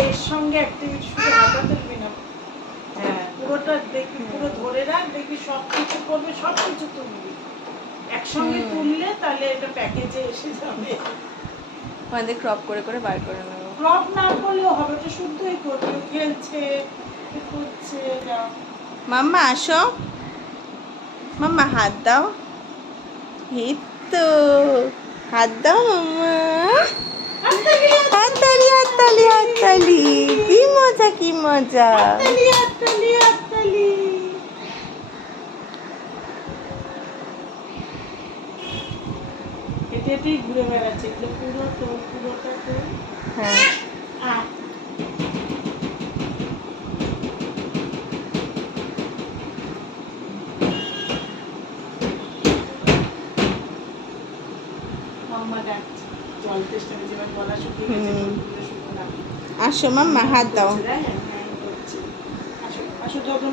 এর সঙ্গে অ্যাক্টিভিটি শুধু হাতা তুলবি না, হ্যাঁ পুরোটা দেখবি, পুরো ধরে রাখ, দেখবি সব কিছু করবে, সব কিছু তুলবি একসঙ্গে তুললে, তাহলে এটা প্যাকেজে এসে যাবে। আমাদের ক্রপ করে করে বার করে নেবো। ক্রপ না করলেও হবে, তো শুদ্ধই করবে, খেলছে করছে। মাম্মা আসো, মাম্মা হাত দাও, এই তো হাত দাও মাম্মা, হাততালি হাততালি হাততালি, কি মজা কি মজা। হাততালি হাততালি হাততালি। হেঁটে হেঁটেই ঘুরে বেড়াচ্ছে, এগুলো পুরো তো, পুরোটা তো। হ্যাঁ মাম্মা ডাকছে, জল তেষ্টা পেয়েছে, এবার গলা শুকিয়ে গেছে, জলগুলো শুকনো। আসো মাম্মা হাত দাও। করছে, হ্যাঁ, হ্যাঁ, করছে। আসো আসো যতন,